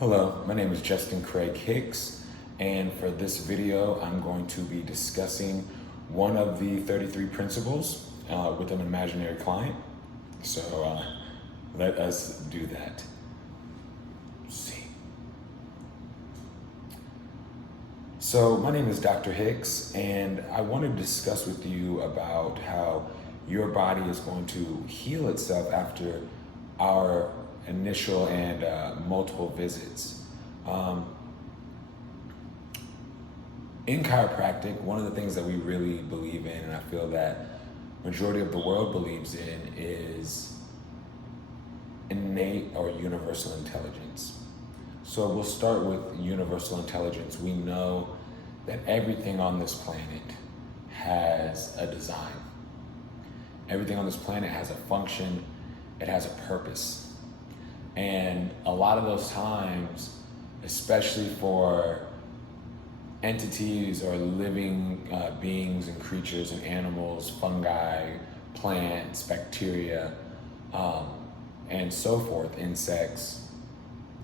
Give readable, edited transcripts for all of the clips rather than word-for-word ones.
Hello, my name is Justin Craig Hicks, and for this video, I'm going to be discussing one of the 33 principles with an imaginary client. So let us do that. See. So my name is Dr. Hicks, and I want to discuss with you about how your body is going to heal itself after our initial and multiple visits. In chiropractic, one of the things that we really believe in, and I feel that majority of the world believes in, is innate or universal intelligence. So we'll start with universal intelligence. We know that everything on this planet has a design. Everything on this planet has a function, it has a purpose. And a lot of those times, especially for entities or living beings and creatures and animals, fungi, plants, bacteria, and so forth, insects,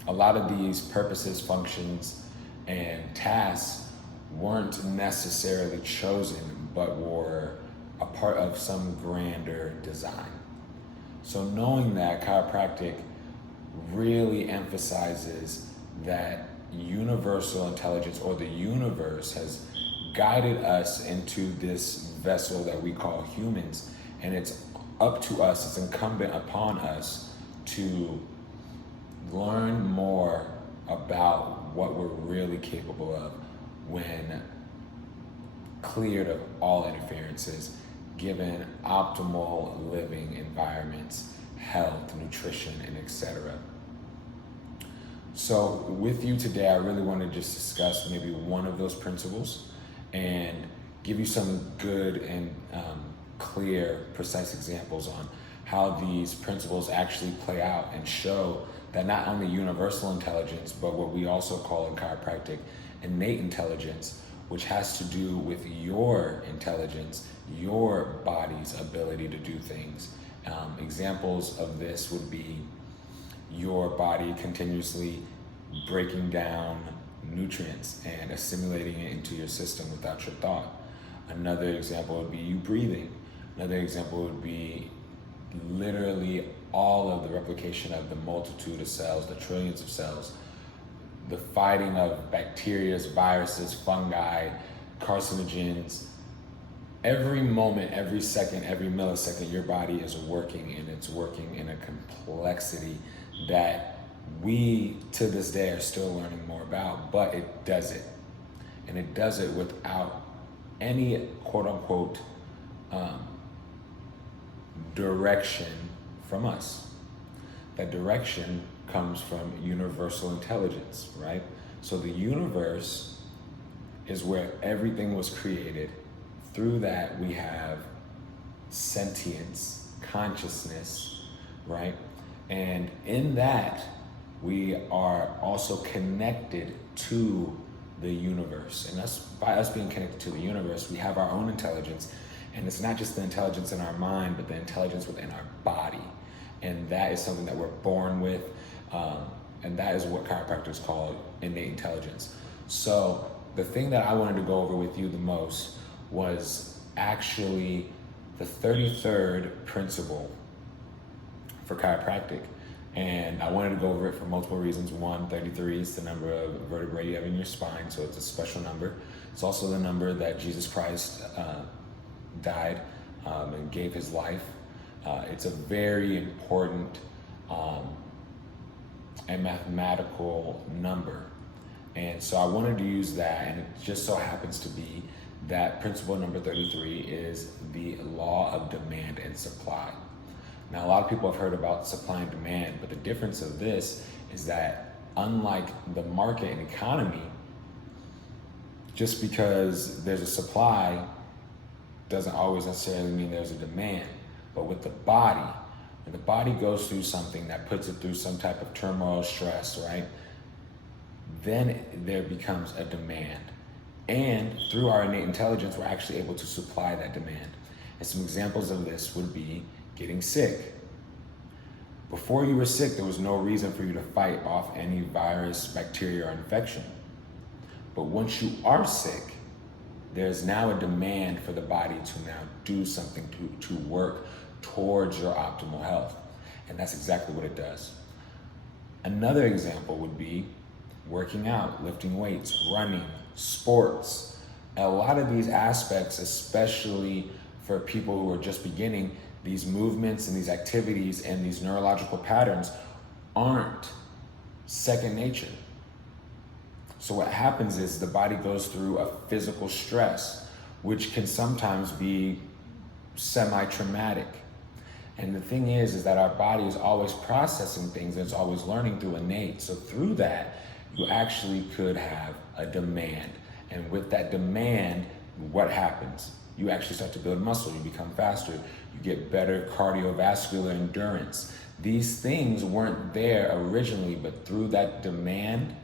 a lot of these purposes, functions, and tasks weren't necessarily chosen, but were a part of some grander design. So knowing that, chiropractic really emphasizes that universal intelligence, or the universe, has guided us into this vessel that we call humans, and it's up to us, it's incumbent upon us to learn more about what we're really capable of when cleared of all interferences, given optimal living environments, health, nutrition, and etc. So with you today, I really want to just discuss maybe one of those principles and give you some good and clear, precise examples on how these principles actually play out and show that not only universal intelligence, but what we also call in chiropractic innate intelligence, which has to do with your intelligence, your body's ability to do things. Examples of this would be your body continuously breaking down nutrients and assimilating it into your system without your thought. Another example would be you breathing. Another example would be literally all of the replication of the multitude of cells, the trillions of cells, the fighting of bacteria, viruses, fungi, carcinogens. Every moment, every second, every millisecond, your body is working, and it's working in a complexity that we, to this day, are still learning more about, but it does it. And it does it without any quote-unquote direction from us. That direction comes from universal intelligence, right? So the universe is where everything was created. Through that, we have sentience, consciousness, right? And in that, we are also connected to the universe. And by us being connected to the universe, we have our own intelligence. And it's not just the intelligence in our mind, but the intelligence within our body. And that is something that we're born with. And that is what chiropractors call innate intelligence. So the thing that I wanted to go over with you the most was actually the 33rd principle for chiropractic. And I wanted to go over it for multiple reasons. One, 33 is the number of vertebrae you have in your spine, so it's a special number. It's also the number that Jesus Christ died and gave his life. It's a very important and mathematical number. And so I wanted to use that, and it just so happens to be that principle number 33 is the law of demand and supply. Now, a lot of people have heard about supply and demand, but the difference of this is that unlike the market and economy, just because there's a supply doesn't always necessarily mean there's a demand. But with the body, when the body goes through something that puts it through some type of turmoil, stress, right? Then there becomes a demand. And through our innate intelligence, we're actually able to supply that demand. And some examples of this would be getting sick, Before you were sick, there was no reason for you to fight off any virus, bacteria, or infection. But once you are sick, there's now a demand for the body to now do something to work towards your optimal health. And that's exactly what it does. Another example would be working out, lifting weights, running, sports. A lot of these aspects, especially for people who are just beginning, these movements and these activities and these neurological patterns aren't second nature. So what happens is the body goes through a physical stress, which can sometimes be semi-traumatic. And the thing is that our body is always processing things and it's always learning through innate. So through that, you actually could have a demand. And with that demand, what happens? You actually start to build muscle, you become faster, you get better cardiovascular endurance. These things weren't there originally, but through that demand,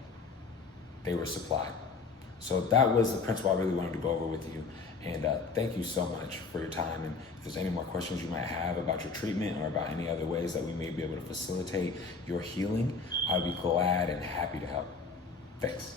they were supplied. So that was the principle I really wanted to go over with you. And thank you so much for your time. And if there's any more questions you might have about your treatment or about any other ways that we may be able to facilitate your healing, I'd be glad and happy to help. Thanks.